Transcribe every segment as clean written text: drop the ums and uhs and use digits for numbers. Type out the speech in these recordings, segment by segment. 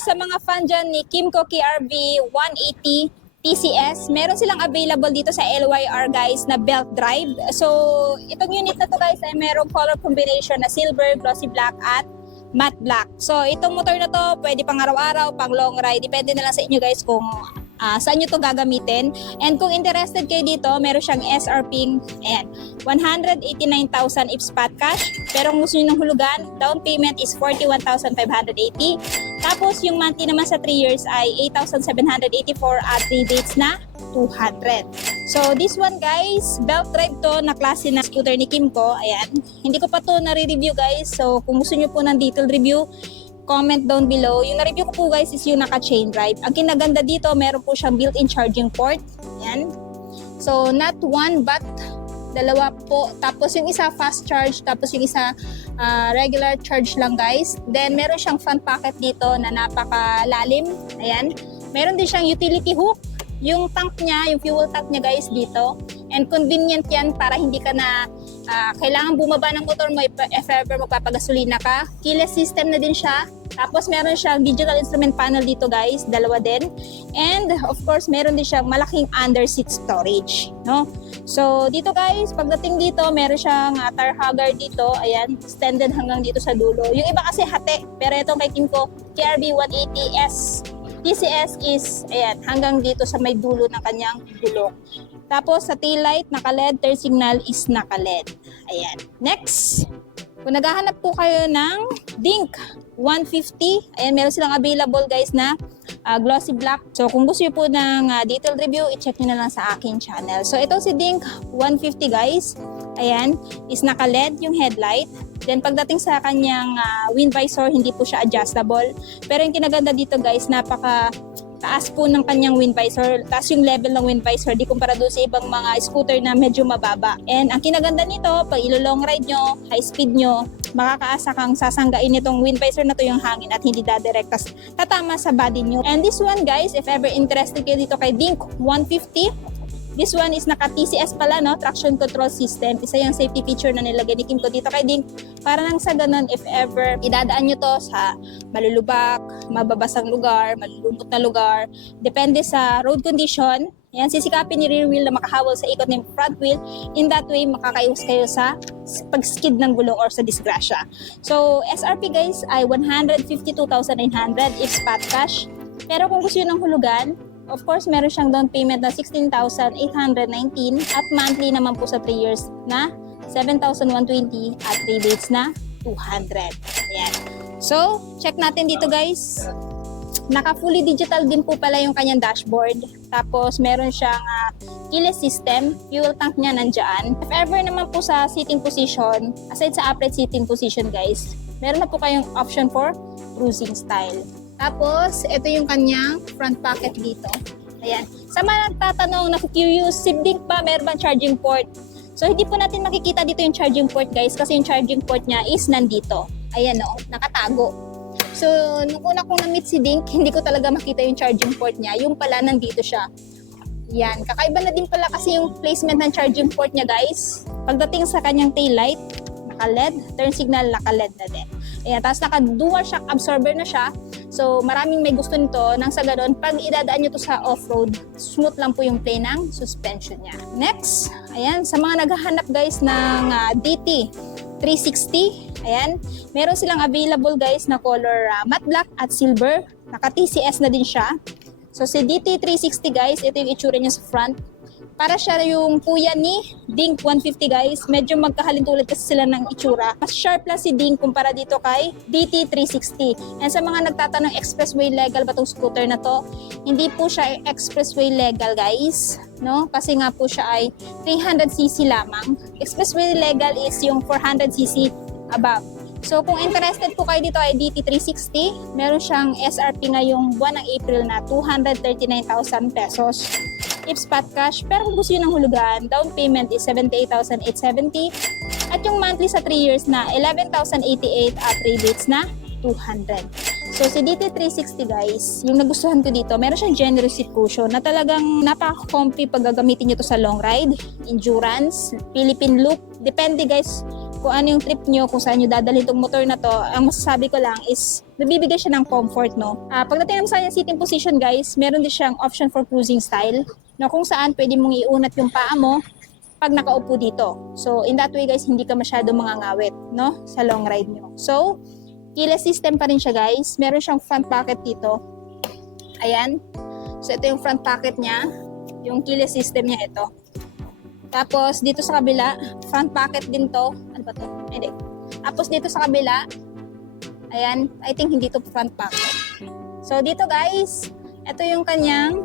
sa mga fan dyan ni Kymco KRV 180 TCS, meron silang available dito sa LYR guys na belt drive. So, itong unit na to guys ay merong color combination na silver, glossy black at matte black. So, itong motor na to pwede pang araw-araw, pang long ride. Depende na lang sa inyo guys kung saan nyo to gagamitin. And kung interested kayo dito, meron siyang SRP, ayan, 189,000 if spot cash. Pero kung gusto nyo ng hulugan, down payment is 41,580. Tapos yung monthly naman sa 3 years ay 8,784 at 3 dates na 200. So this one guys, belt drive to na klase na scooter ni Kymco. Ayan, hindi ko pa to nare-review guys. So kung gusto nyo po ng detailed review, comment down below. Yung na-review ko po guys is yung naka-chain drive. Ang kinaganda dito, meron po siyang built-in charging port. Ayan. So not one but dalawa po. Tapos yung isa fast charge, tapos yung isa regular charge lang guys. Then meron siyang fan pocket dito na napakalalim. Ayan. Meron din siyang utility hook. Yung tank niya, yung fuel tank niya guys dito. And convenient yan para hindi ka na kailangan bumaba ng motor mo if ever magpapagasolina ka. Keyless system na din siya. Tapos meron siyang digital instrument panel dito guys, dalawa din. And of course, meron din siyang malaking under seat storage, no? So dito guys, pagdating dito, meron siyang tire hugger dito, ayan, extended hanggang dito sa dulo. Yung iba kasi hati, pero ito kay Kymco KRV 180S TCS is, ayan, hanggang dito sa may dulo ng kanyang gulong. Tapos sa tail light, naka-LED, turn signal is naka-LED. Ayan. Next, kung naghahanap po kayo ng Dink 150, ayan, meron silang available guys na glossy black. So kung gusto nyo po ng detailed review, i-check nyo na lang sa aking channel. So ito si Dink 150 guys, ayan, is naka-LED yung headlight. Then pagdating sa kanyang wind visor, hindi po siya adjustable. Pero yung kinaganda dito guys, napaka taas po ng kanyang wind visor. Taas yung level ng wind visor, di kumpara doon sa ibang mga scooter na medyo mababa. And ang kinaganda nito, pag ilo-long ride nyo, high speed nyo, makakaasa kang sasanggain nitong wind visor na to yung hangin at hindi dadirekta tatama sa body nyo. And this one guys, if ever interested kayo dito kay Dink 150, this one is naka-TCS pala, no? Traction control system. Isa yung safety feature na nilagay ni Kymco dito kay Dink. Para lang sa ganun, if ever idadaan nyo to sa malulubak, mababasang lugar, malulumot na lugar, depende sa road condition, yan, sisikapin ni rear wheel na makahawal sa ikot ng front wheel. In that way, makakaiwas kayo sa pag-skid ng gulong or sa disgrasya. So, SRP guys ay 152,900 if spot cash. Pero kung gusto nyo ng hulugan, of course, meron siyang down payment na 16,819 at monthly naman po sa 3 years na 7,120 at 3 dates na 200. Ayan. So, check natin dito guys. Naka-fully digital din po pala yung kanyang dashboard. Tapos, meron siyang keyless system. Fuel tank niya nandyan. If ever naman po sa sitting position, aside sa upright sitting position guys, meron na po kayong option for cruising style. Tapos, ito yung kanyang front pocket dito. Ayan. Sa mga nagtatanong, na-curious, si Dink ba meron bang charging port? So, hindi po natin makikita dito yung charging port guys kasi yung charging port niya is nandito. Ayan o, nakatago. So, nung una kong na-meet si Dink, hindi ko talaga makita yung charging port niya. Yung pala, nandito siya. Yan. Kakaiba na din pala kasi yung placement ng charging port niya guys. Pagdating sa kanyang tail light, naka-LED, turn signal, naka-LED na din. Ayan. Tapos naka-dual shock absorber na siya. So, maraming may gusto nito nang sa ganoon, pag idadaan nyo to sa off-road, smooth lang po yung play ng suspension niya. Next, ayan, sa mga naghahanap guys ng DT 360, ayan, meron silang available guys na color matte black at silver. Naka-TCS na din siya. So, si DT 360 guys, ito yung itsura niya sa front. Para siya yung kuya ni Dink 150 guys. Medyo magkahalintulad kasi sila ng itsura. Mas sharp lang si Dink kumpara dito kay DT 360. And sa mga nagtatanong expressway legal ba itong scooter na to? Hindi po siya expressway legal guys. No? Kasi nga po siya ay 300cc lamang. Expressway legal is yung 400cc above. So kung interested po kayo dito ay DT 360, meron siyang SRP ngayong buwan ng April na 239,000 pesos. If spot cash, pero kung gusto nyo ng hulugan, down payment is 78,870 at yung monthly sa 3 years na 11,088 at 3 dates na 200. So si DT360 guys, yung nagustuhan ko dito, meron siyang generous seat cushion na talagang napaka-comfy pag gagamitin nyo to sa long ride, endurance, Philippine loop. Depende guys kung ano yung trip nyo, kung saan nyo dadalhin itong motor na to, ang masasabi ko lang is nabibigay siya ng comfort, no? Pagdating naman sa kanyang seating position, guys, meron din siyang option for cruising style, na kung saan pwede mong iunat yung paa mo pag nakaupo dito. So, in that way, guys, hindi ka masyado mangangawit, no? Sa long ride nyo. So, keyless system pa rin siya, guys. Meron siyang front pocket dito. Ayan. So, ito yung front pocket niya. Yung keyless system niya, ito. Tapos, dito sa kabila, front pocket din to. Ano ba to? Hindi. Tapos, dito sa kabila, ayan, I think hindi to front pocket. So, dito guys, ito yung kanyang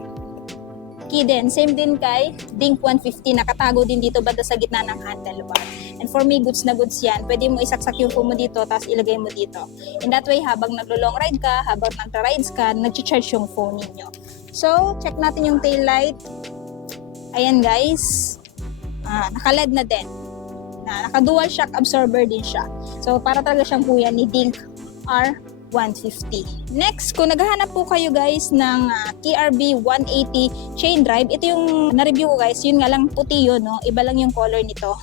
key din. Same din kay Dink 150. Nakatago din dito banda sa gitna ng handlebar. And for me, goods na goods yan. Pwede mo isaksak yung phone mo dito, tapos ilagay mo dito. In that way, habang naglo-long ride ka, habang nagra-rides ka, nag-charge yung phone ninyo. So, check natin yung tail light. Ayan guys. Naka-LED na din. Naka-dual shock absorber din siya. So, para talaga siyang kuya ni Dink R150. Next, kung naghahanap po kayo guys ng KRB 180 chain drive, ito yung na-review ko guys. Yun nga lang, puti yun, no? Iba lang yung color nito.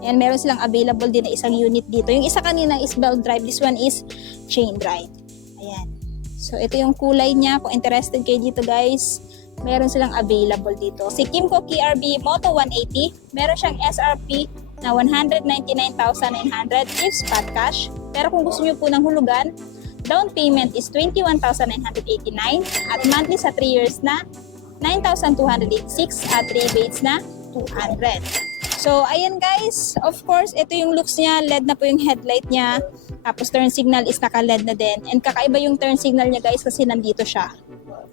Ayan, meron silang available din na isang unit dito. Yung isa kanina is belt drive. This one is chain drive. Ayan. So, ito yung kulay niya. Kung interested kayo dito guys, meron silang available dito. Si Kymco KRB Moto 180, meron siyang SRP na 199,900 if spot cash. Pero kung gusto niyo po ng hulugan, down payment is 21,989 at monthly sa 3 years na 9,286 at rebates na 200. So, ayan guys. Of course, ito yung looks niya. LED na po yung headlight niya. Tapos turn signal is naka-LED na din. And kakaiba yung turn signal niya guys kasi nandito siya.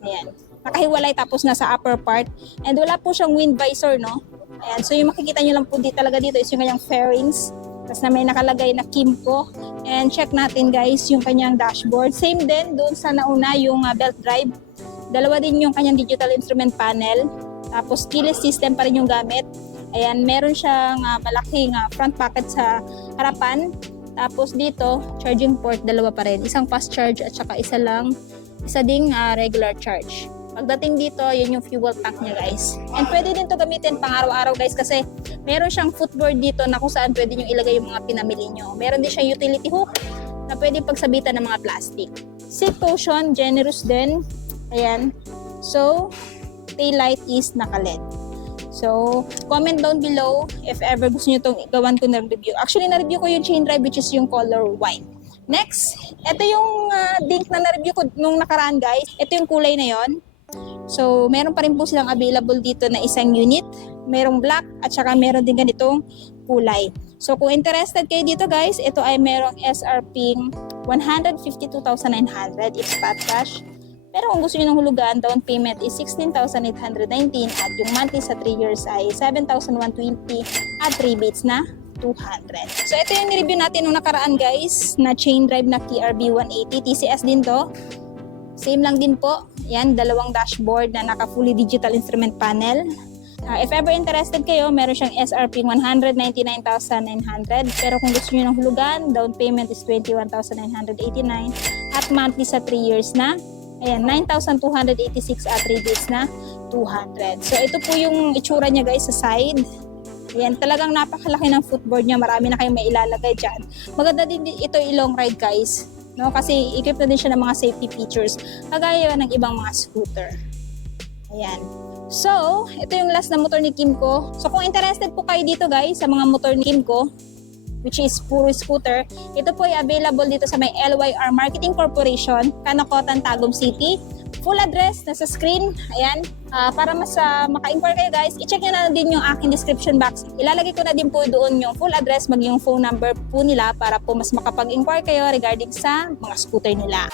Ayan. Nakahiwalay tapos nasa upper part. And wala po siyang wind visor, no? Ayan. So, yung makikita nyo lang po talaga dito is yung kanyang fairings. Tapos na may nakalagay na Kymco. And check natin guys yung kanyang dashboard. Same din doon sa nauna yung belt drive. Dalawa din yung kanyang digital instrument panel. Tapos keyless system pa rin yung gamit. Ayan, meron siyang malaking front pocket sa harapan. Tapos dito, charging port, dalawa pa rin. Isang fast charge at saka isa ding regular charge. Pagdating dito, yun yung fuel tank niya guys. And pwede din to gamitin pang araw-araw guys kasi meron siyang footboard dito na kung saan pwede nyo ilagay yung mga pinamili nyo. Meron din siyang utility hook na pwede pagsabitan ng mga plastic. Seat cushion, generous din. Ayan. So, tail light is naka-LED. So, comment down below if ever gusto nyo itong gawan ko ng review. Actually, na-review ko yung chain drive which is yung color white. Next, ito yung Dink na na-review ko nung nakaraan guys. Ito yung kulay na yon. So, meron pa rin po silang available dito na isang unit. Merong black at saka meron din ganitong kulay. So, kung interested kayo dito guys, ito ay merong SRP 152,900 if spot cash. Pero kung gusto nyo ng hulugan, down payment is 16,819 at yung monthly sa 3 years ay 7,120 at rebates na 200. So, ito yung ni-review natin nung nakaraan guys na chain drive na KRB 180. TCS din to. Same lang din po. Yan, dalawang dashboard na naka-fully digital instrument panel. If ever interested kayo, meron siyang SRP 199,900. Pero kung gusto nyo ng hulugan, down payment is 21,989 at monthly sa 3 years na, ayan, 9,286 at rebates na 200. So, ito po yung itsura niya guys sa side. Ayan, talagang napakalaki ng footboard niya. Marami na kayong may ilalagay dyan. Maganda din ito i-long ride guys. No? Kasi equipped na din siya ng mga safety features. Kagaya ng ibang mga scooter. Ayan. So, ito yung last na motor ni Kymco. So, kung interested po kayo dito guys sa mga motor ni Kymco, which is puro scooter, ito po ay available dito sa may LYR Marketing Corporation, Kanakotan, Tagum City. Full address nasa screen. Ayan. Para mas maka-inquire kayo guys, i-check nyo na din yung aking description box. Ilalagay ko na din po doon yung full address, mag yung phone number po nila para po mas makapag-inquire kayo regarding sa mga scooter nila.